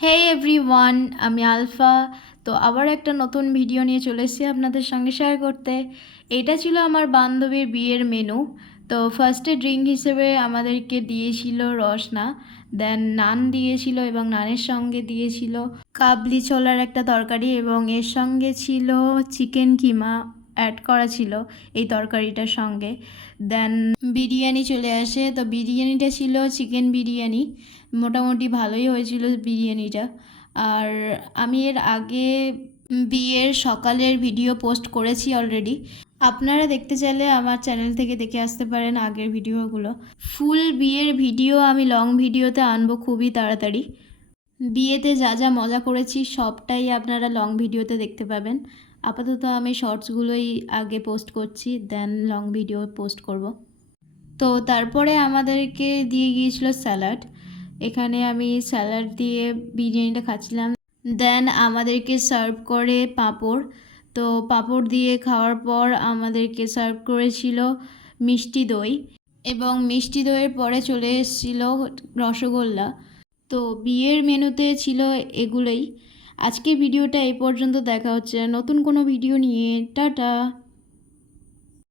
হে everyone, আমি alpha. তো আবার একটা নতুন ভিডিও নিয়ে চলে এসেছি আপনাদের সঙ্গে শেয়ার করতে। এটা ছিল আমার বান্ধবীর বিয়ের মেনু। তো ফার্স্টে ড্রিঙ্ক হিসেবে আমাদেরকে দিয়েছিল রসনা, দেন নান দিয়েছিল এবং নানের সঙ্গে দিয়েছিল কাবলি ছোলার একটা তরকারি এবং এর সঙ্গে ছিল চিকেন কিমা অ্যাড করা ছিল এই তরকারিটার সঙ্গে। দেন বিরিয়ানি চলে আসে। তো বিরিয়ানিটা ছিল চিকেন বিরিয়ানি, মোটামুটি ভালোই হয়েছিল বিরিয়ানিটা। আর আমি এর আগে বিয়ের সকালের ভিডিও পোস্ট করেছি অলরেডি, আপনারা দেখতে চাইলে আমার চ্যানেল থেকে দেখে আসতে পারেন আগের ভিডিওগুলো। ফুল বিয়ের ভিডিও আমি লং ভিডিওতে আনবো খুবই তাড়াতাড়ি। বিয়েতে যা যা মজা করেছি সবটাই আপনারা লং ভিডিওতে দেখতে পাবেন। আপাতত আমি শর্টসগুলোই আগে পোস্ট করছি, দেন লং ভিডিও পোস্ট করব। তো তারপরে আমাদেরকে দিয়ে গিয়েছিল স্যালাড। এখানে আমি স্যালাড দিয়ে বিরিয়ানিটা খাচ্ছিলাম। দেন আমাদেরকে সার্ভ করে পাঁপড়। তো পাঁপড় দিয়ে খাওয়ার পর আমাদেরকে সার্ভ করেছিল মিষ্টি দই, এবং মিষ্টি দইয়ের পরে চলে এসেছিল রসগোল্লা। তো বিয়ের মেনুতে ছিল এগুলোই। আজকের ভিডিওটা এই পর্যন্ত, দেখা হচ্ছে নতুন কোনো ভিডিও নিয়ে। টাটা।